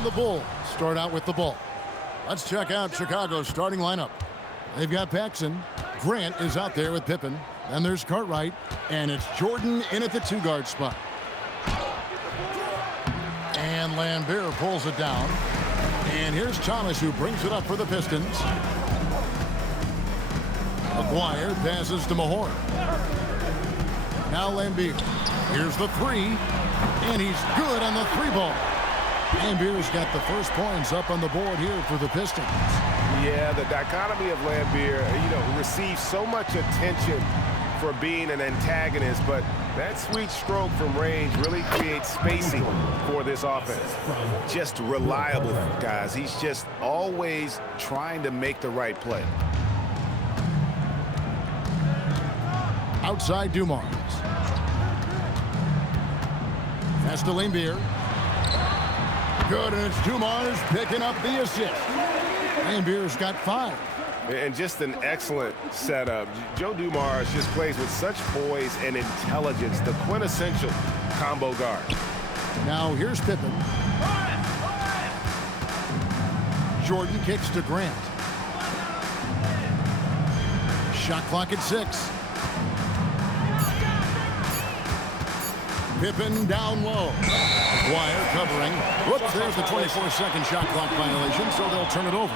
And the Bulls start out with the ball. Let's check out Chicago's starting lineup. They've got Paxson. Grant is out there with Pippen. Then there's Cartwright. And it's Jordan in at the two-guard spot. And Lambert pulls it down. And here's Thomas, who brings it up for the Pistons. McGuire passes to Mahorn. Now Lambert. Here's the three. And he's good on the three ball. Lambert's got the first points up on the board here for the Pistons. Yeah, the dichotomy of Lambert, receives so much attention for being an antagonist, but that sweet stroke from range really creates spacing for this offense. Just reliable, guys. He's just always trying to make the right play. Outside Dumars. Pass to Lambert. Good, and it's Dumars picking up the assist. Lambert's got 5. And just an excellent setup. Joe Dumars just plays with such poise and intelligence, the quintessential combo guard. Now here's Pippen. Jordan kicks to Grant. Shot clock at 6. Pippen down low. McGuire covering. Whoops, there's the 24-second shot clock violation, so they'll turn it over.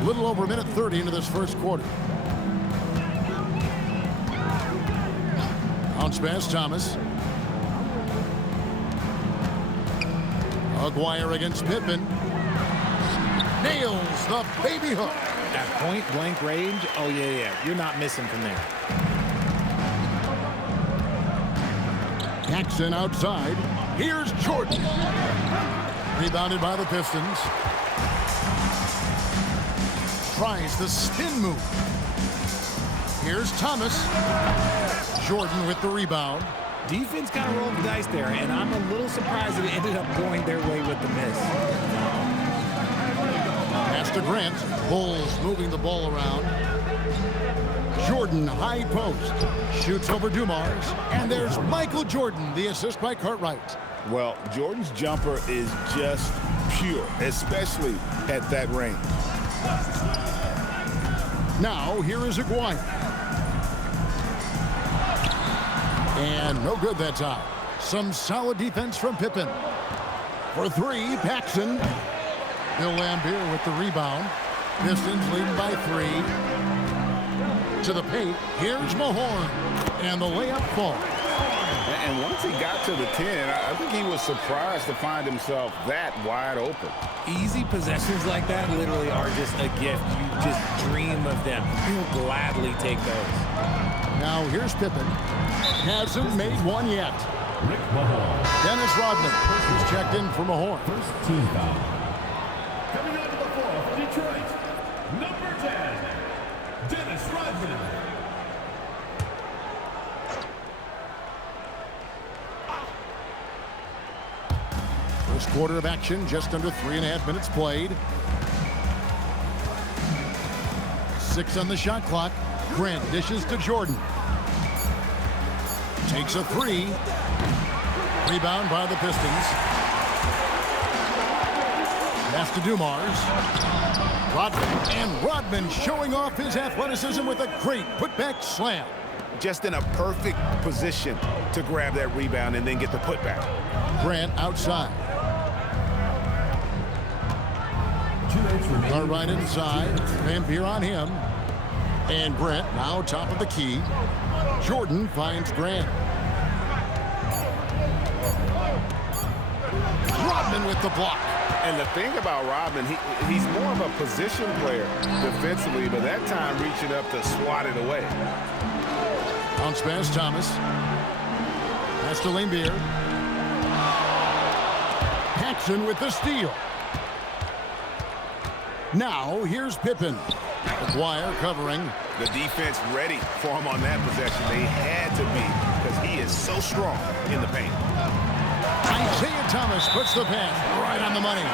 A little over a minute 30 into this first quarter. Bounce pass, Thomas. McGuire against Pippen. Nails the baby hook. At point-blank range, oh, yeah. You're not missing from there. Paxson outside. Here's Jordan. Rebounded by the Pistons. Tries the spin move. Here's Thomas. Jordan with the rebound. Defense kind of rolled the dice there, and I'm a little surprised that it ended up going their way with the miss. Pass to Grant. Bulls moving the ball around. Jordan, high post. Shoots over Dumars. And there's Michael Jordan, the assist by Cartwright. Well, Jordan's jumper is just pure, especially at that range. Now, here is Aguirre. And no good that time. Some solid defense from Pippen. For 3, Paxson. Bill Lambert with the rebound. Pistons leading by 3. To the paint. Here's Mahorn. And the layup falls. And once he got to the 10, I think he was surprised to find himself that wide open. Easy possessions like that literally are just a gift. You just dream of them. You'll gladly take those. Now here's Pippen. Hasn't made one yet. Dennis Rodman is checked in for Mahorn. First team foul. Coming out of the floor for Detroit, number 10, Dennis Rodman. First quarter of action, just under 3.5 minutes played. 6 on the shot clock. Grant dishes to Jordan. Takes a 3. Rebound by the Pistons. Pass to Dumars. Rodman. And Rodman showing off his athleticism with a great putback slam. Just in a perfect position to grab that rebound and then get the putback. Grant outside. Right inside. Vampire on him. And Grant now top of the key. Jordan finds Grant. Rodman with the block. And the thing about Rodman, he's more of a position player defensively, but that time reaching up to swat it away. Bounce pass, Thomas. Pass to Lambert. Paxson with the steal. Now, here's Pippen. McGuire covering. The defense ready for him on that possession. They had to be because he is so strong in the paint. Isaiah Thomas puts the pass right on the money.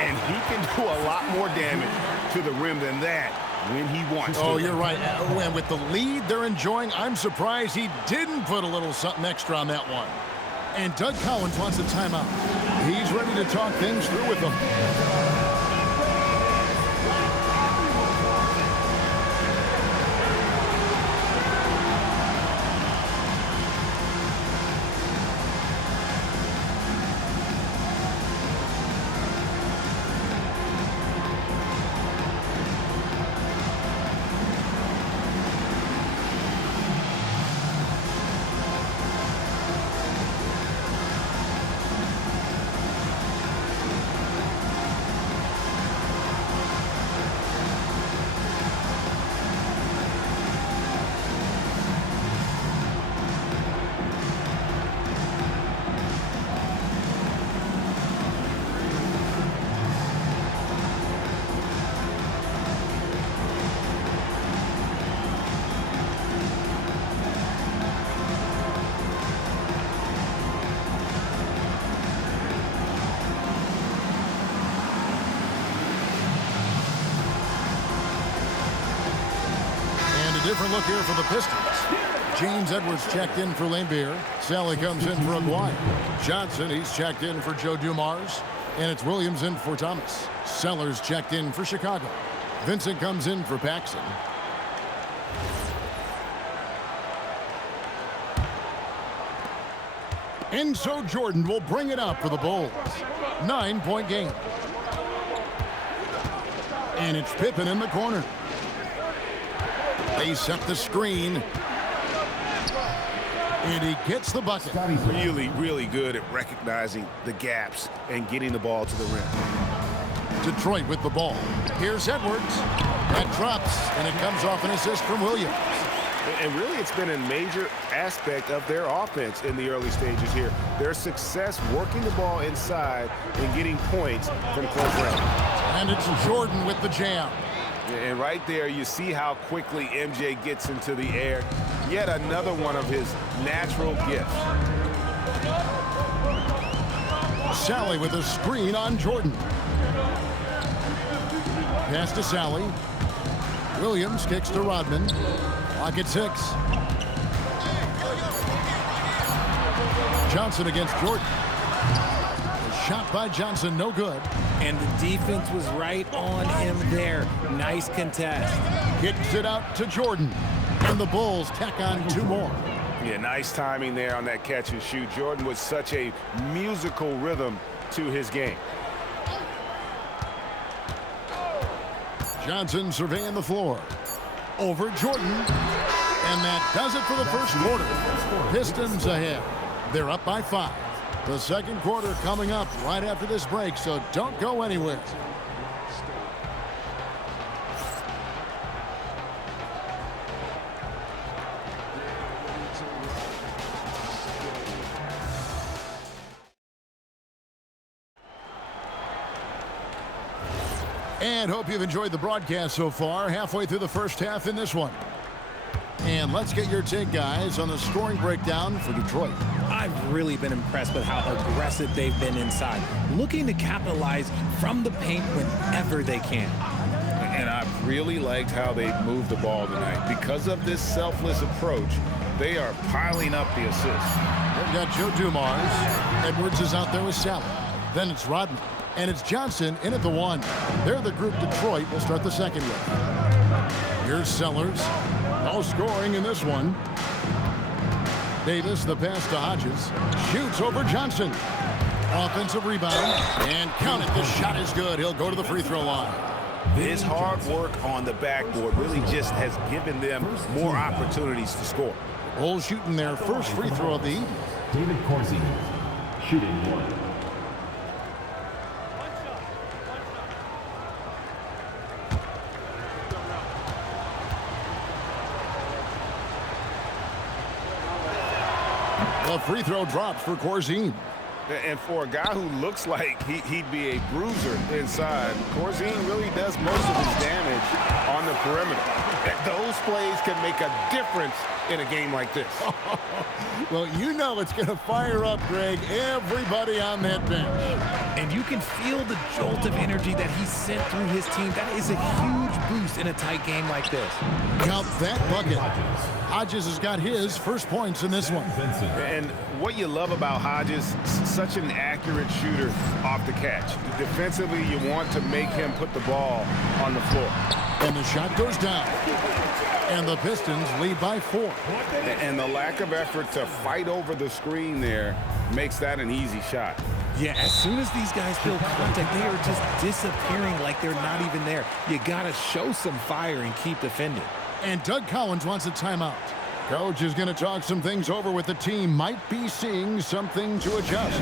And he can do a lot more damage to the rim than that when he wants Oh, to. you're right. And with the lead they're enjoying, I'm surprised he didn't put a little something extra on that one. And Doug Collins wants a timeout. He's ready to talk things through with them. Different look here for the Pistons. James Edwards checked in for Lambeer. Sally comes in for Aguirre. Johnson, he's checked in for Joe Dumars. And it's Williams in for Thomas. Sellers checked in for Chicago. Vincent comes in for Paxson. And so Jordan will bring it up for the Bulls. 9-point game. And it's Pippen in the corner. They set the screen. And he gets the bucket. Really, really good at recognizing the gaps and getting the ball to the rim. Detroit with the ball. Here's Edwards. That drops, and it comes off an assist from Williams. And really, it's been a major aspect of their offense in the early stages here. Their success working the ball inside and getting points from close range. And it's Jordan with the jam. And right there, you see how quickly MJ gets into the air. Yet another one of his natural gifts. Sally with a screen on Jordan. Pass to Sally. Williams kicks to Rodman. Clock at 6. Johnson against Jordan. A shot by Johnson, no good. And the defense was right on him there. Nice contest. Kicks it out to Jordan. And the Bulls tack on 2 more. Yeah, nice timing there on that catch and shoot. Jordan with such a musical rhythm to his game. Johnson surveying the floor. Over Jordan. And that does it for the first quarter. Pistons ahead. They're up by 5. The second quarter coming up right after this break, so don't go anywhere. And hope you've enjoyed the broadcast so far. Halfway through the first half in this one. And let's get your take, guys, on the scoring breakdown for Detroit. I've really been impressed with how aggressive they've been inside, looking to capitalize from the paint whenever they can. And I've really liked how they've moved the ball tonight. Because of this selfless approach, they are piling up the assists. They've got Joe Dumars. Edwards is out there with Sally. Then it's Rodman. And it's Johnson in at the 1. They're the group Detroit will start the second with. Here's Sellers. No scoring in this one. Davis, the pass to Hodges. Shoots over Johnson. Offensive rebound. And count it. The shot is good. He'll go to the free throw line. His hard work on the backboard really just has given them more opportunities to score. Bulls shooting their first free throw of the evening. David Corsi, shooting 1. The free throw drops for Corzine. And for a guy who looks like he'd be a bruiser inside, Corzine really does most of his damage on the the perimeter. Those plays can make a difference in a game like this. Well, you know it's going to fire up, Greg, everybody on that bench. And you can feel the jolt of energy that he sent through his team. That is a huge boost in a tight game like this. Count that bucket. Hodges has got his first points in this one. And what you love about Hodges, such an accurate shooter off the catch. Defensively, you want to make him put the ball on the floor. And the shot goes down. And the Pistons lead by 4. And the lack of effort to fight over the screen there makes that an easy shot. Yeah, as soon as these guys feel contact, they are just disappearing like they're not even there. You got to show some fire and keep defending. And Doug Collins wants a timeout. Coach is going to talk some things over with the team. Might be seeing something to adjust.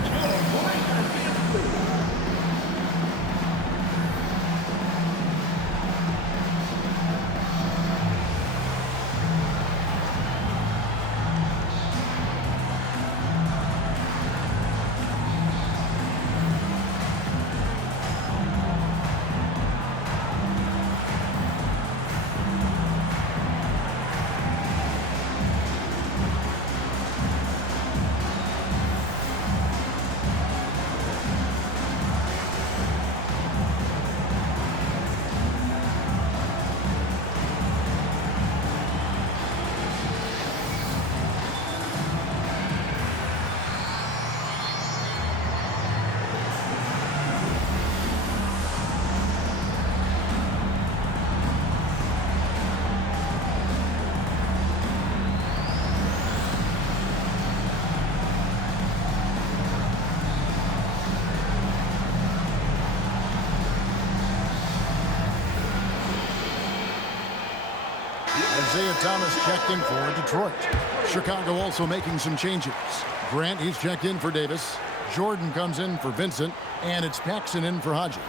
Isaiah Thomas checked in for Detroit. Chicago also making some changes. Grant, he's checked in for Davis. Jordan comes in for Vincent. And it's Paxson in for Hodges.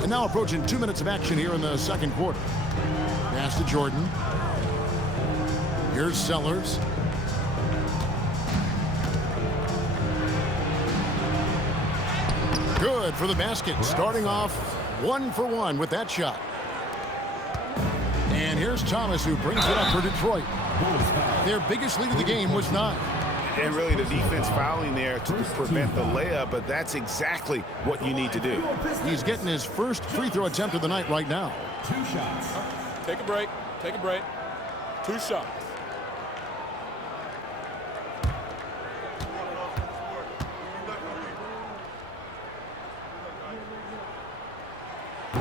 And now approaching 2 minutes of action here in the second quarter. Pass to Jordan. Here's Sellers. Good for the basket. Starting off 1 for 1 with that shot. And here's Thomas, who brings it up for Detroit. Their biggest lead of the game was 9. And really the defense fouling there to prevent the layup, but that's exactly what you need to do. He's getting his first free throw attempt of the night right now. 2 shots. Take a break. Take a break. 2 shots.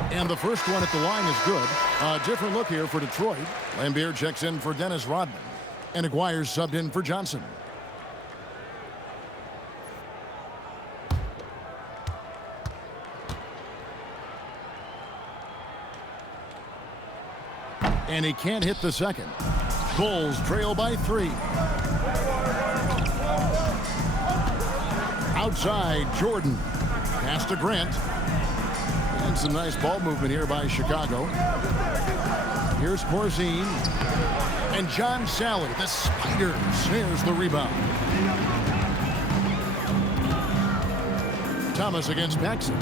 And the first one at the line is good. A different look here for Detroit. Lambier checks in for Dennis Rodman. And Aguirre's subbed in for Johnson. And he can't hit the second. Bulls trail by 3. Outside, Jordan. Pass to Grant. And some nice ball movement here by Chicago. Here's Corzine. And John Sally, the Spider, snares the rebound. Thomas against Paxson.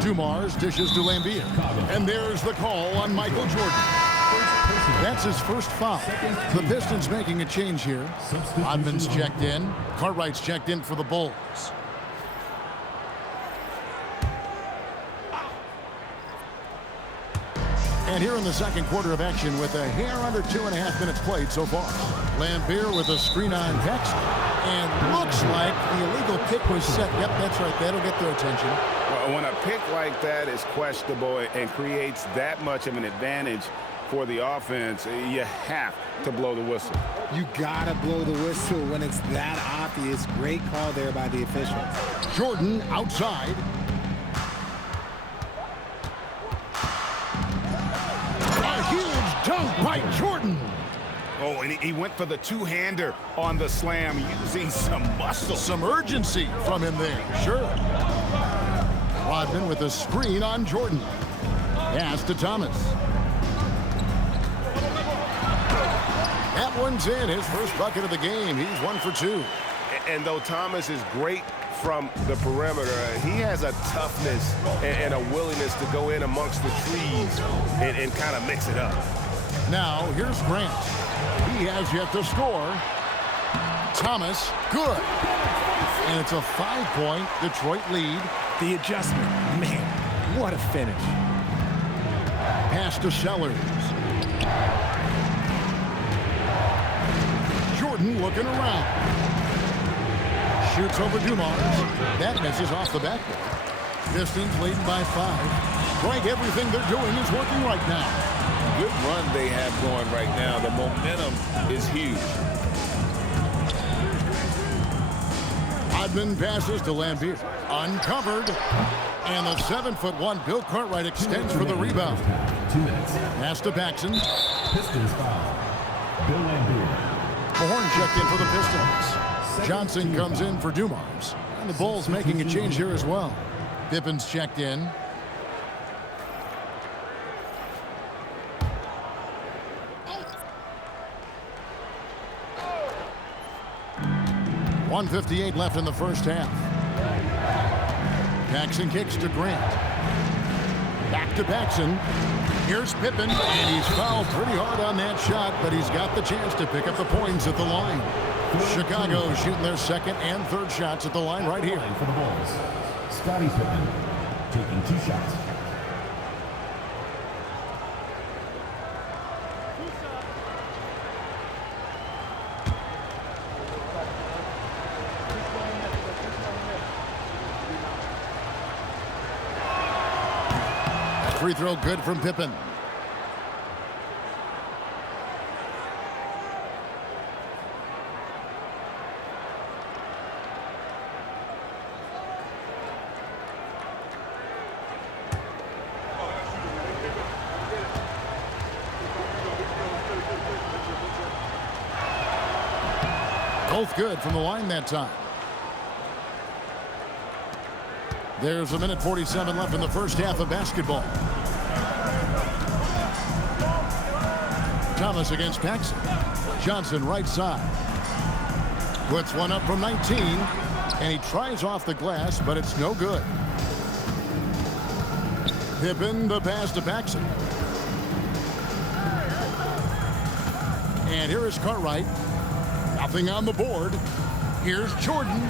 Dumars dishes to Lambier. And there's the call on Michael Jordan. That's his first foul. The Pistons making a change here. Rodman's checked in. Cartwright's checked in for the Bulls. And here in the second quarter of action with a hair under 2.5 minutes played so far. Lambier with a screen on Paxson. And looks like the illegal pick was set. Yep, that's right. That'll get their attention. Well, when a pick like that is questionable and creates that much of an advantage for the offense, you have to blow the whistle. You gotta blow the whistle when it's that obvious. Great call there by the officials. Jordan outside. A huge dunk by Jordan. Oh, and he went for the two-hander on the slam, using some muscle. Some urgency from him there, sure. Rodman with a screen on Jordan. Pass to Thomas. That one's in. His first bucket of the game. He's 1 for 2. And though Thomas is great from the perimeter, he has a toughness and a willingness to go in amongst the trees and kind of mix it up. Now, here's Grant. He has yet to score. Thomas, good. And it's a 5-point Detroit lead. The adjustment, man, what a finish. Pass to Sellers. Jordan looking around. Shoots over Dumars. That misses off the backboard. Pistons leading by 5. Greg, everything they're doing is working right now. Good run they have going right now. The momentum is huge. Odman passes to Lambier. Uncovered. And the 7'1" Bill Cartwright extends for the rebound. 2 minutes. Pass to Paxson. Pistons foul. Bill Lambier. Horn checked in for the Pistons. Johnson comes in for Dumars. And the Bulls making a change here as well. Pippen's checked in. .158 left in the first half. Paxson kicks to Grant. Back to Paxson. Here's Pippen, and he's fouled pretty hard on that shot, but he's got the chance to pick up the points at the line. Chicago shooting their second and third shots at the line right here. For the Bulls, Scottie Pippen taking 2 shots. Free throw good from Pippen. Both good from the line that time. There's 1:47 left in the first half of basketball. Thomas against Paxson. Johnson right side. Puts one up from 19. And he tries off the glass, but it's no good. Pippen the pass to Paxson. And here is Cartwright. Nothing on the board. Here's Jordan.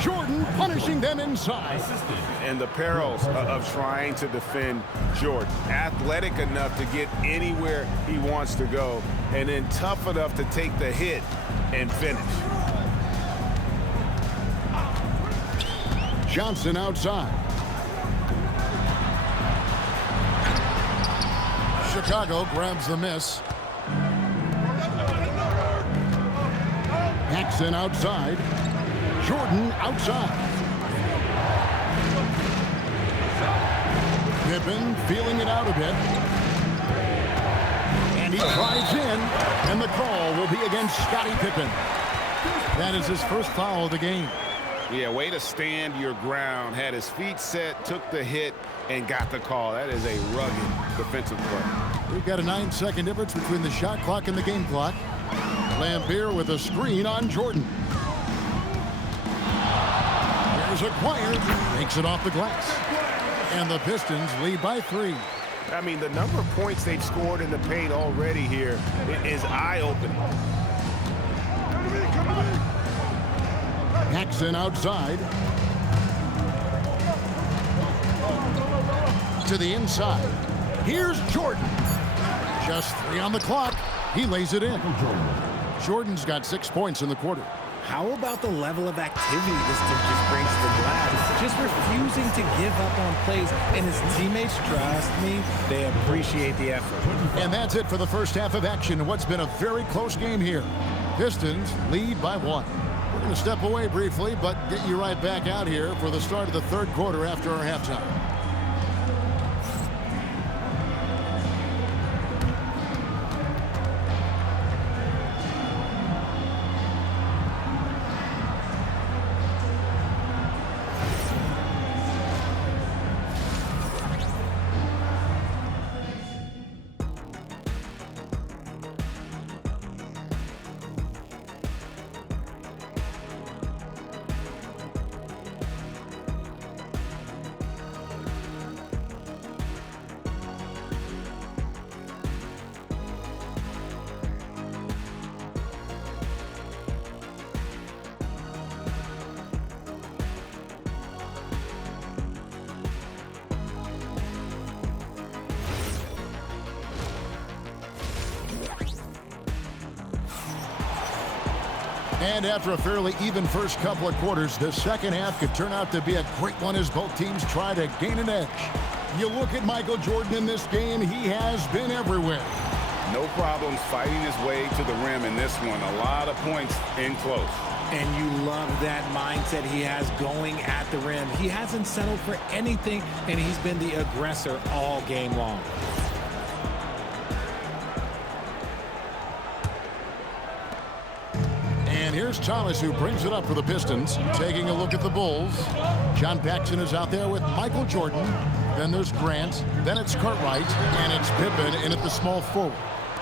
Jordan punishing them inside. And the perils of trying to defend Jordan. Athletic enough to get anywhere he wants to go, and then tough enough to take the hit and finish. Johnson outside. Chicago grabs the miss. Paxson outside. Jordan outside. Pippen feeling it out a bit. And he drives in, and the call will be against Scottie Pippen. That is his first foul of the game. Yeah, way to stand your ground. Had his feet set, took the hit, and got the call. That is a rugged defensive play. We've got a 9-second difference between the shot clock and the game clock. Lambier with a screen on Jordan. Here's acquired. Takes it off the glass. And the Pistons lead by 3. I mean, the number of points they've scored in the paint already here is eye-opening. Paxson outside. To the inside. Here's Jordan. Just 3 on the clock. He lays it in. Jordan's got 6 points in the quarter. How about the level of activity this team just brings to the glass? Just refusing to give up on plays, and his teammates, trust me, they appreciate the effort. And that's it for the first half of action in what's been a very close game here. Pistons lead by 1. We're going to step away briefly, but get you right back out here for the start of the third quarter after our halftime. And after a fairly even first couple of quarters, the second half could turn out to be a great one as both teams try to gain an edge. You look at Michael Jordan in this game, he has been everywhere. No problems fighting his way to the rim in this one. A lot of points in close. And you love that mindset he has going at the rim. He hasn't settled for anything, and he's been the aggressor all game long. And here's Thomas, who brings it up for the Pistons. Taking a look at the Bulls. John Paxson is out there with Michael Jordan. Then there's Grant. Then it's Cartwright. And it's Pippen in at the small forward.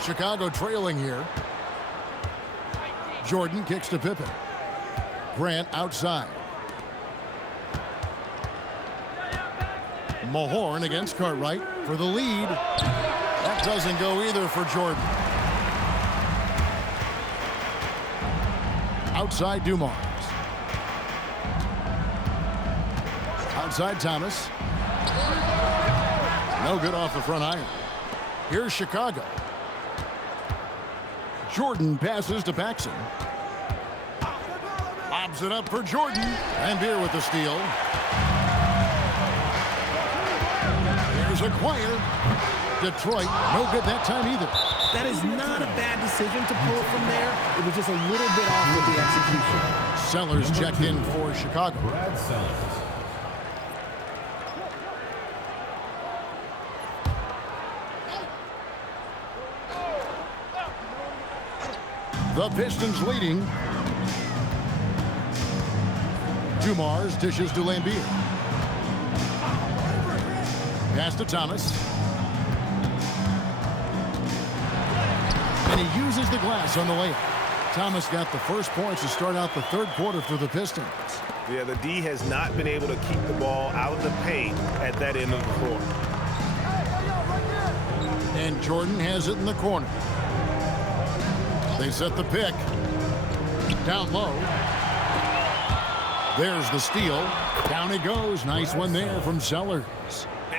Chicago trailing here. Jordan kicks to Pippen. Grant outside. Mahorn against Cartwright for the lead. That doesn't go either for Jordan. Outside Dumars. Outside Thomas. No good off the front iron. Here's Chicago. Jordan passes to Paxson. Lobs it up for Jordan. Lambier with the steal. Here's a quiet. Detroit, no good that time either. That is not a bad decision to pull from there. It was just a little bit off with the execution. Sellers checked in for Chicago. Brad Sellers. The Pistons leading. Dumars dishes to Lambier. Pass to Thomas. And he uses the glass on the layup. Thomas got the first points to start out the third quarter for the Pistons. Yeah, the D has not been able to keep the ball out of the paint at that end of the floor. And Jordan has it in the corner. They set the pick. Down low. There's the steal. Down he goes. Nice one there from Sellers.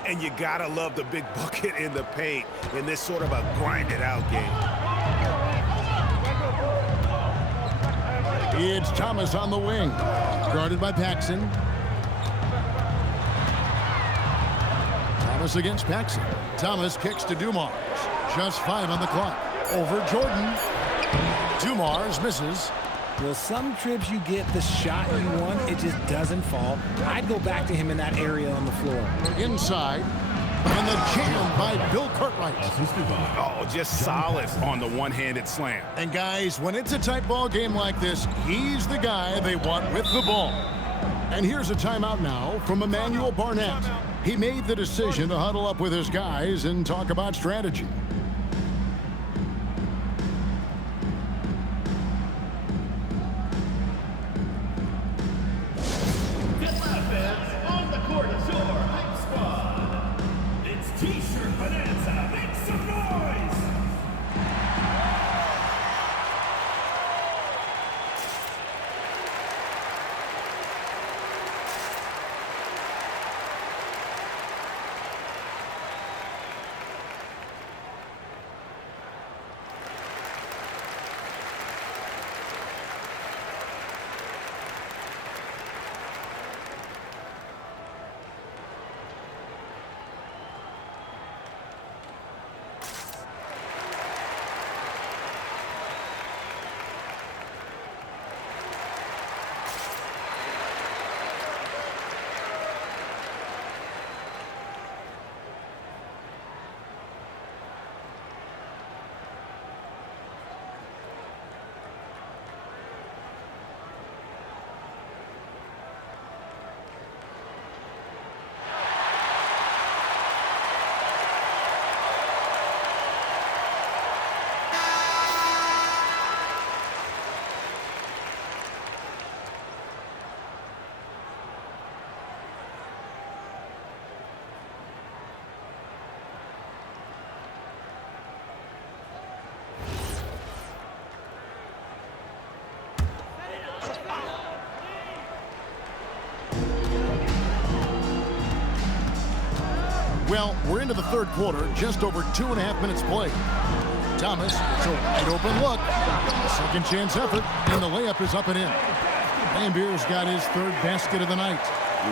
And you gotta love the big bucket in the paint in this sort of a grinded-out game. It's Thomas on the wing. Guarded by Paxson. Thomas against Paxson. Thomas kicks to Dumars. Just 5 on the clock. Over Jordan. Dumars misses. Well, some trips you get the shot you want, it just doesn't fall. I'd go back to him in that area on the floor. Inside. And the jam by Bill Cartwright. Oh, just solid on the one-handed slam. And guys, when it's a tight ball game like this, he's the guy they want with the ball. And here's a timeout now from Emmanuel Barnett. He made the decision to huddle up with his guys and talk about strategy. On the court is your hype squad. It's T-shirt Bonanza. Make some noise. Well, we're into the third quarter, just over 2.5 minutes played. Thomas. It's a wide open look. Second chance effort, and the layup is up and in. Lambier's got his third basket of the night.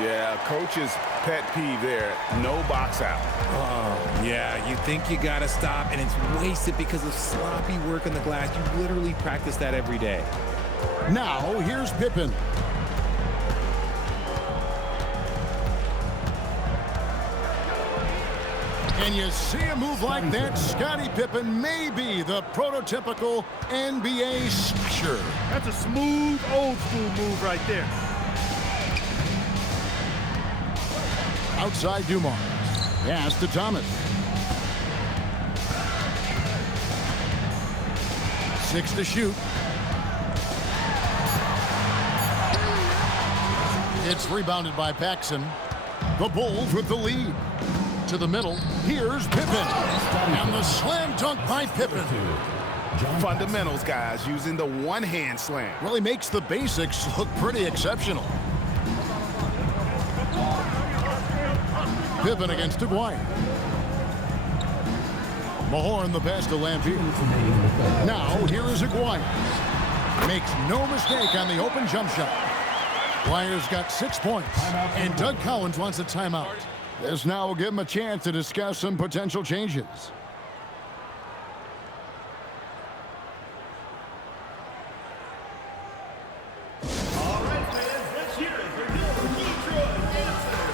Yeah, coach's pet peeve there. No box out. Oh, yeah, you think you got to stop, and it's wasted because of sloppy work on the glass. You literally practice that every day. Now, here's Pippen. And you see a move like that, Scottie Pippen may be the prototypical NBA slasher. That's a smooth, old-school move right there. Outside Dumars. Pass to Thomas. 6 to shoot. It's rebounded by Paxson. The Bulls with the lead. To the middle. Here's Pippen. And the slam dunk by Pippen. Fundamentals, guys, using the one-hand slam. Really makes the basics look pretty exceptional. Pippen against Aguirre. Mahorn the pass to Lampier. Now, here is Aguirre. Makes no mistake on the open jump shot. Aguirre's got 6 points, and Doug Collins wants a timeout. This now will give him a chance to discuss some potential changes. All right, fans, let's hear it for your Detroit answer.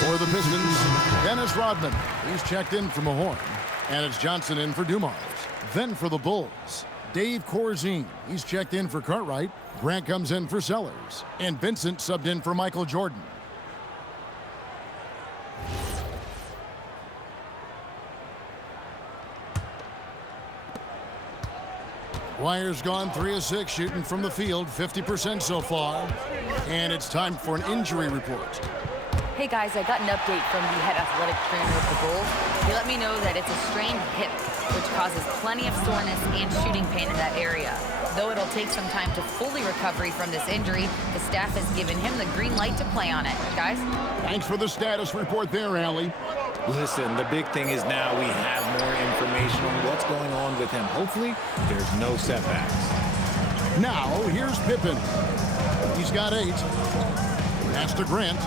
For the Pistons, Dennis Rodman. He's checked in for Mahorn. And it's Johnson in for Dumars. Then for the Bulls, Dave Corzine. He's checked in for Cartwright. Grant comes in for Sellers. And Vincent subbed in for Michael Jordan. Wire's gone 3 of 6 shooting from the field, 50% so far. And it's time for an injury report. Hey guys, I got an update from the head athletic trainer of the Bulls. He let me know that it's a strained hip, which causes plenty of soreness and shooting pain in that area. Though it'll take some time to fully recovery from this injury, the staff has given him the green light to play on it. Guys? Thanks for the status report there, Allie. Listen, the big thing is now we have more information on what's going on with him. Hopefully, there's no setbacks. Now, here's Pippen. He's got 8. Pass to Grant.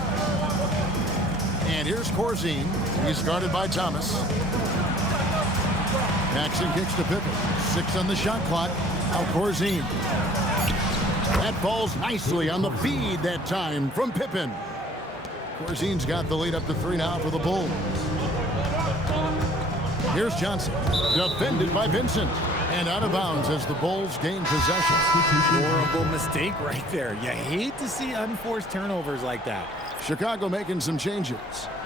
And here's Corzine. He's guarded by Thomas. Paxson kicks to Pippen. 6 on the shot clock. Now Corzine. That falls nicely on the feed that time from Pippen. Corzine's got the lead up to 3 now for the Bulls. Here's Johnson. Defended by Vincent. And out of bounds as the Bulls gain possession. Horrible mistake right there. You hate to see unforced turnovers like that. Chicago making some changes.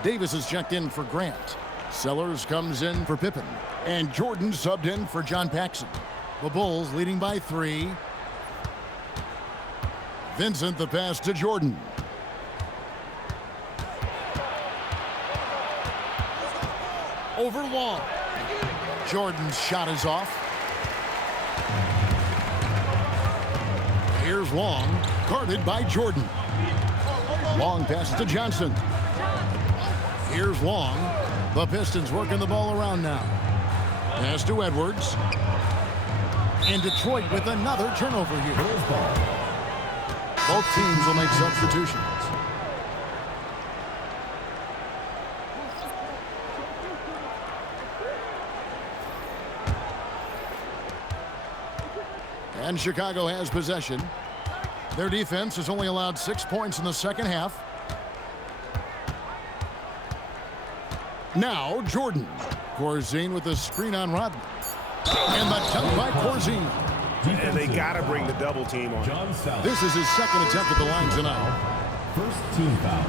Davis is checked in for Grant. Sellers comes in for Pippen. And Jordan subbed in for John Paxson. The Bulls leading by 3. Vincent the pass to Jordan. Over Long. Jordan's shot is off. Here's Long, guarded by Jordan. Long pass to Johnson. Here's Long. The Pistons working the ball around now. Pass to Edwards. And Detroit with another turnover here. Both teams will make substitutions. And Chicago has possession. Their defense has only allowed 6 points in the second half. Now Jordan. Corzine with a screen on Rodman. And the dunk by Corzine. And they got to bring the double team on. This is his second attempt at the line tonight. First team foul.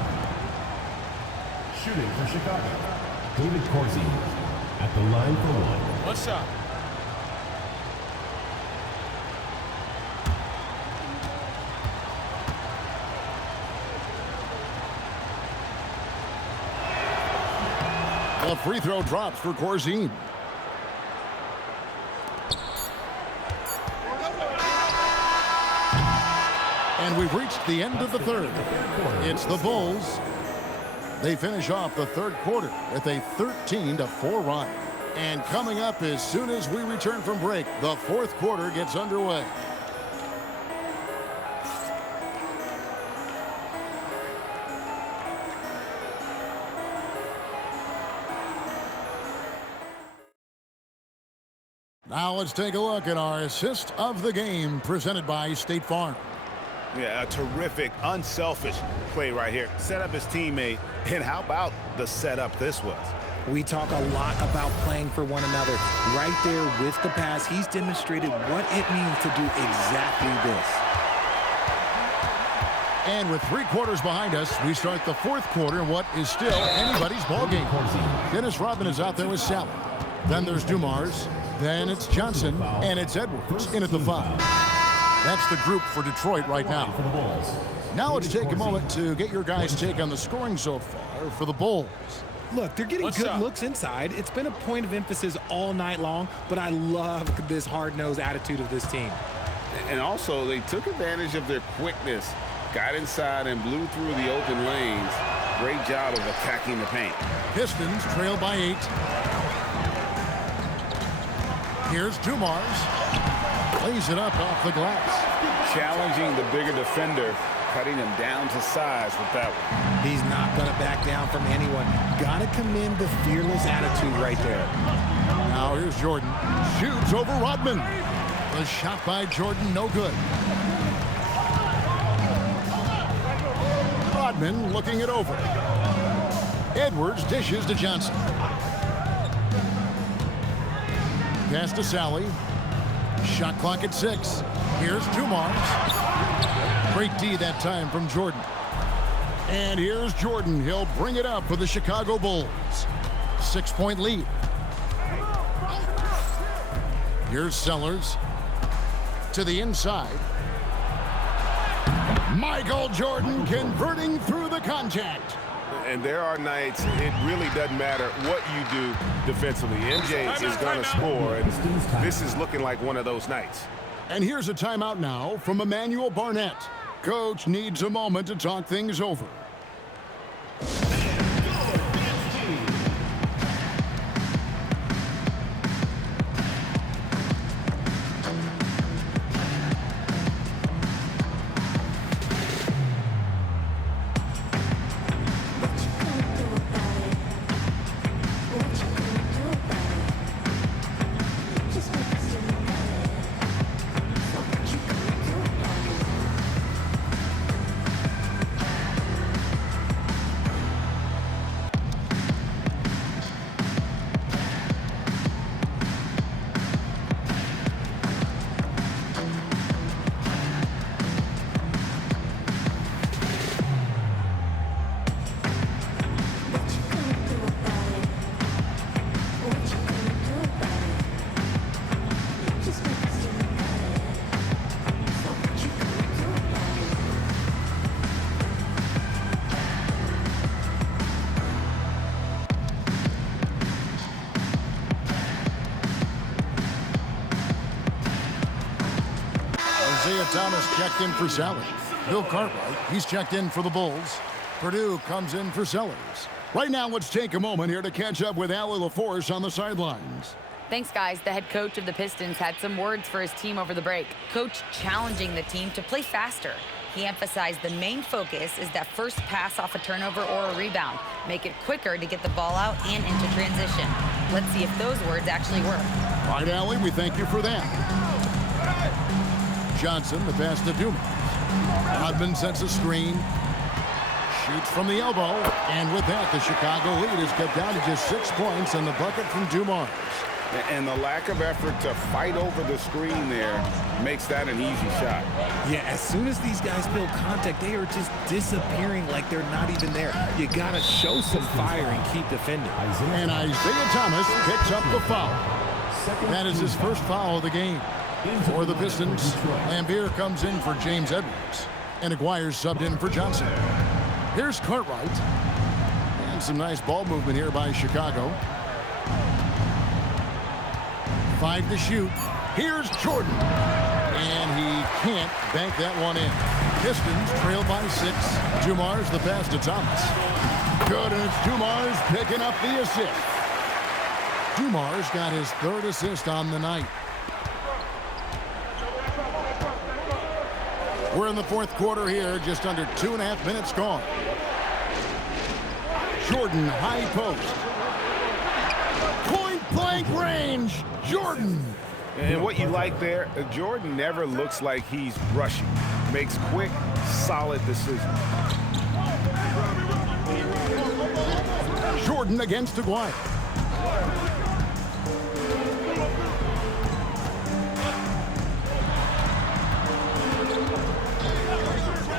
Shooting for Chicago, David Corzine at the line for one. One shot. The free throw drops for Corzine. And we've reached the end of the third. It's the Bulls. They finish off the third quarter with a 13-4 run. And coming up as soon as we return from break, the fourth quarter gets underway. Now let's take a look at our assist of the game presented by State Farm. Yeah, a terrific, unselfish play right here. Set up his teammate, and how about the setup this was? We talk a lot about playing for one another. Right there with the pass, he's demonstrated what it means to do exactly this. And with 3 quarters behind us, we start the fourth quarter in what is still anybody's ball game. Dennis Rodman is out there with Sally. Then there's Dumars. Then it's Johnson. And it's Edwards in at the 5. That's the group for Detroit right now. Now let's take a moment to get your guys' take on the scoring so far for the Bulls. Look, they're getting good looks inside. It's been a point of emphasis all night long, but I love this hard-nosed attitude of this team. And also, they took advantage of their quickness, got inside and blew through the open lanes. Great job of attacking the paint. Pistons trail by 8. Here's Dumars. Lays it up off the glass. Challenging the bigger defender, cutting him down to size with that one. He's not going to back down from anyone. Got to commend the fearless attitude right there. Now here's Jordan. Shoots over Rodman. The shot by Jordan, no good. Rodman looking it over. Edwards dishes to Johnson. Pass to Sally. Shot clock at 6. Here's Dumars. Great D that time from Jordan. And here's Jordan. He'll bring it up for the Chicago Bulls. 6-point lead. Here's Sellers. To the inside. Michael Jordan converting through the contact. And there are nights it really doesn't matter what you do defensively. MJ is going to score, and this is looking like one of those nights. And here's a timeout now from Emmanuel Barnett. Coach needs a moment to talk things over. Thomas checked in for Sellers. Bill Cartwright, he's checked in for the Bulls. Purdue comes in for Sellers. Right now, let's take a moment here to catch up with Allie LaForce on the sidelines. Thanks, guys. The head coach of the Pistons had some words for his team over the break. Coach challenging the team to play faster. He emphasized the main focus is that first pass off a turnover or a rebound. Make it quicker to get the ball out and into transition. Let's see if those words actually work. All right, Allie, we thank you for that. Johnson, the pass to Dumas. Rodman sets a screen. Shoots from the elbow. And with that, the Chicago lead is cut down to just 6 points and the bucket from Dumas. And the lack of effort to fight over the screen there makes that an easy shot. Yeah, as soon as these guys feel contact, they are just disappearing like they're not even there. You got to show some fire and keep defending. And Isaiah Thomas picks up the foul. That is his first foul of the game. For the Pistons, Lambier comes in for James Edwards. And Aguirre's subbed in for Johnson. Here's Cartwright. And some nice ball movement here by Chicago. 5 to shoot. Here's Jordan. And he can't bank that one in. Pistons trail by 6. Dumars the pass to Thomas. Good, and it's Dumars picking up the assist. Dumars got his 3rd assist on the night. We're in the 4th quarter here, just under 2.5 minutes gone. Jordan, high post. Point-blank range, Jordan. And what you like there, Jordan never looks like he's rushing. Makes quick, solid decisions. Jordan against Aguirre.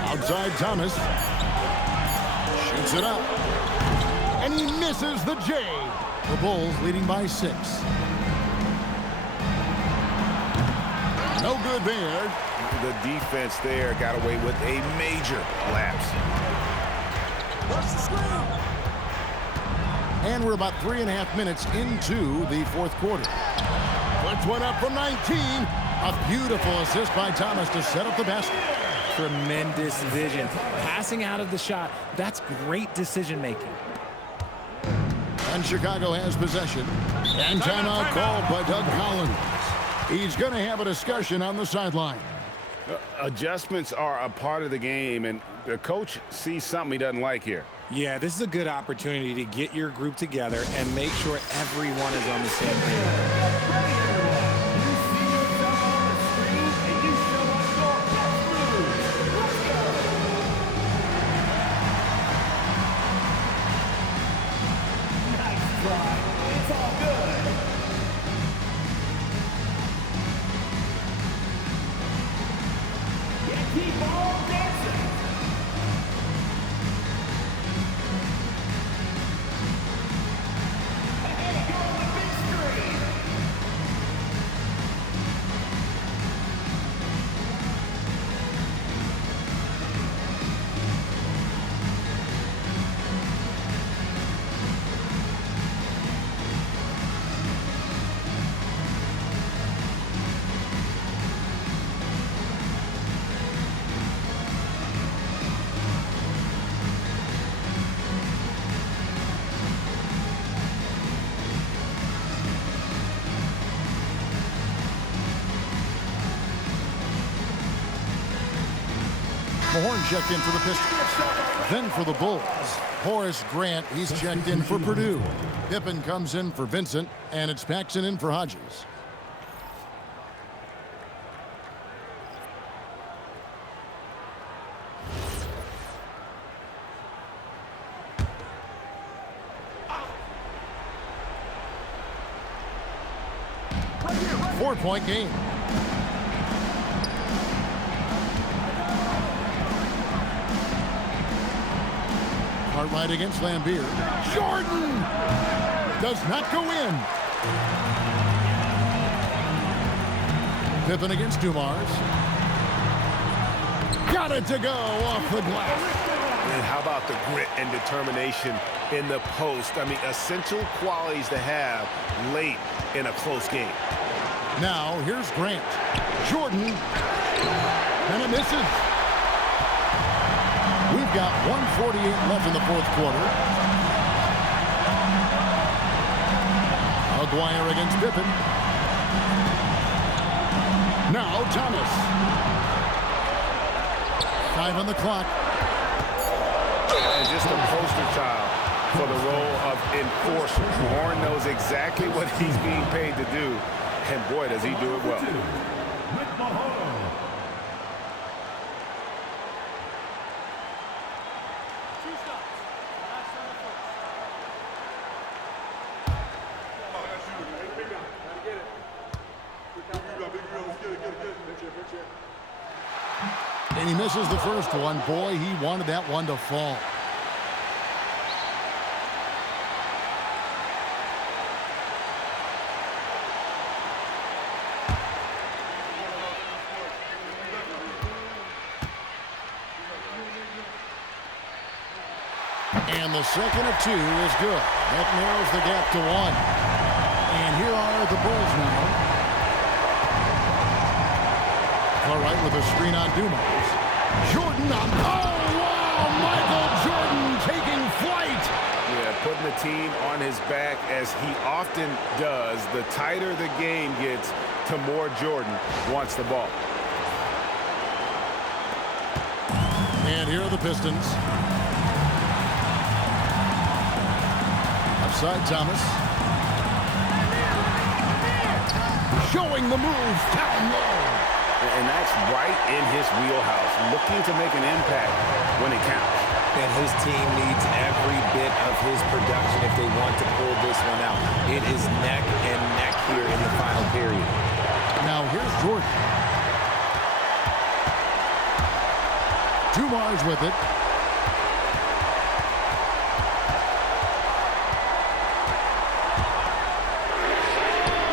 Outside Thomas. Shoots it up. And he misses the J. The Bulls leading by 6. No good there. The defense there got away with a major lapse. And we're about 3.5 minutes into the 4th quarter. Puts one up from 19. A beautiful assist by Thomas to set up the basket. Tremendous vision. Passing out of the shot, that's great decision making. And Chicago has possession. And timeout called by Doug Collins. He's going to have a discussion on the sideline. Adjustments are a part of the game, and the coach sees something he doesn't like here. Yeah, this is a good opportunity to get your group together and make sure everyone is on the same page. Horn checked in for the Pistons. Then for the Bulls, Horace Grant, he's checked in for Purdue. Pippen comes in for Vincent, and it's Paxson in for Hodges. Four-point game. Cartwright against Lambier. Jordan does not go in. Pippen against Dumars. Got it to go off the glass. And how about the grit and determination in the post? I mean, essential qualities to have late in a close game. Now, here's Grant. Jordan. And it misses. We've got 1:48 left in the 4th quarter. Aguirre against Pippen. Now Thomas. 5 on the clock. And just a poster child for the role of enforcer. Horn knows exactly what he's being paid to do. And boy, does he do it well. And he misses the first one. Boy, he wanted that one to fall. And the second of 2 is good. That narrows the gap to 1. And here are the Bulls now. All right, with a screen on Dumas. Jordan on. Oh, wow! Michael Jordan taking flight. Yeah, putting the team on his back as he often does. The tighter the game gets, the more Jordan wants the ball. And here are the Pistons. Outside Thomas. Showing the move down low. And that's right in his wheelhouse, looking to make an impact when it counts. And his team needs every bit of his production if they want to pull this one out. It is neck and neck here in the final period. Now here's Jordan. Dumars with it.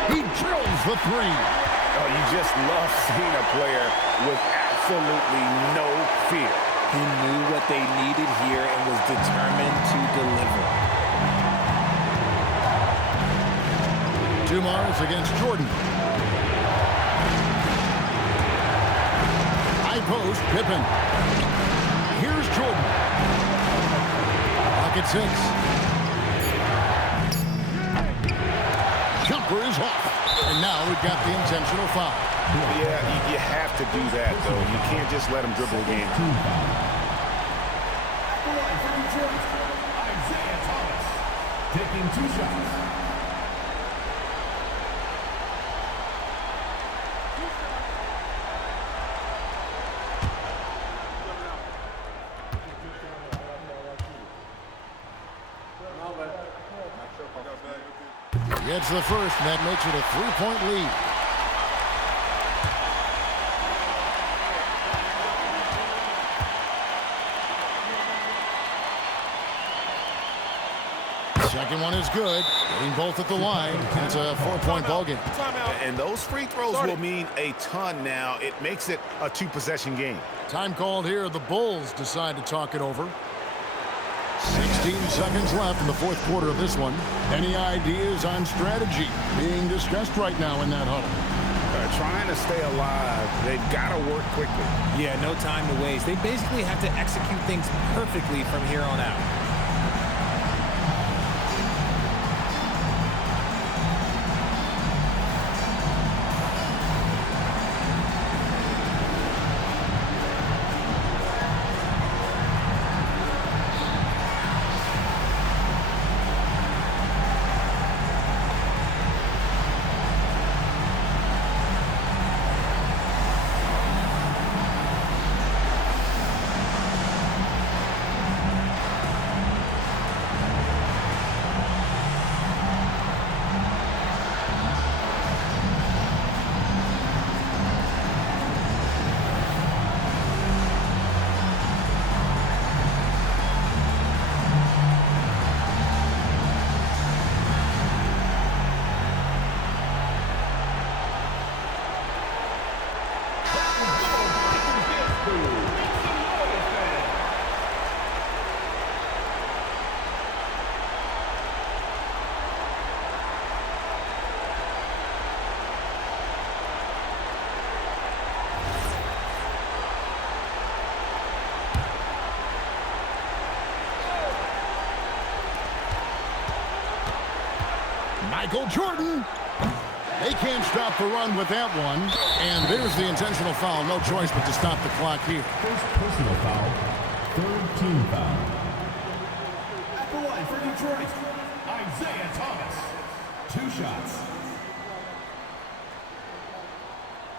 He drills the 3. Oh, you just love seeing a player with absolutely no fear. He knew what they needed here and was determined to deliver. Dumars against Jordan. High post, Pippen. Here's Jordan. Pocket 6. Jumper is off. And now we've got the intentional foul. Yeah, you have to do that, though. You can't just let him dribble again. Isaiah Thomas taking 2 shots. Gets the first, and that makes it a 3-point lead. Second one is good. Getting both at the line. It's a 4-point ball game. And those free throws will mean a ton now. It makes it a 2-possession game. Time called here. The Bulls decide to talk it over. 16 seconds left in the fourth quarter of this one. Any ideas on strategy being discussed right now in that huddle? Trying to stay alive. They've got to work quickly. Yeah, no time to waste. They basically have to execute things perfectly from here on out. Michael Jordan. They can't stop the run with that one. And there's the intentional foul. No choice but to stop the clock here. First personal foul. Third team foul. At the line for Detroit, Isaiah Thomas. 2 shots.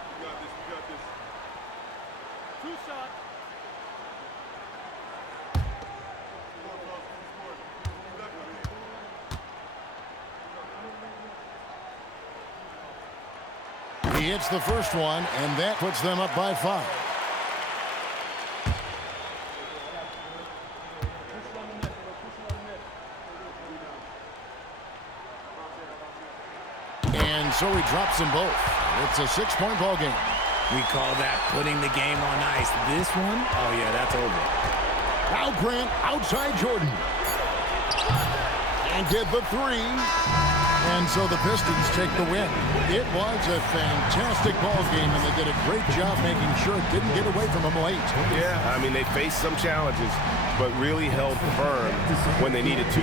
You got this. You got this. 2 shots. He hits the first one, and that puts them up by 5. And so he drops them both. It's a 6-point ball game. We call that putting the game on ice. This one, oh yeah, that's over. Now Grant outside Jordan. And get the 3. And so the Pistons take the win. It was a fantastic ball game, and they did a great job making sure it didn't get away from them late. Yeah, I mean, they faced some challenges, but really held firm when they needed to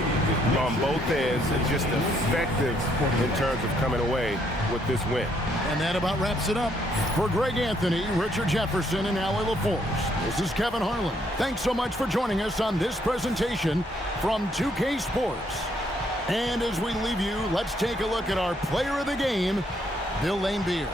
on both ends, and just effective in terms of coming away with this win. And that about wraps it up. For Greg Anthony, Richard Jefferson, and Allie LaForce, this is Kevin Harlan. Thanks so much for joining us on this presentation from 2K Sports. And as we leave you, let's take a look at our player of the game, Bill Laimbeer.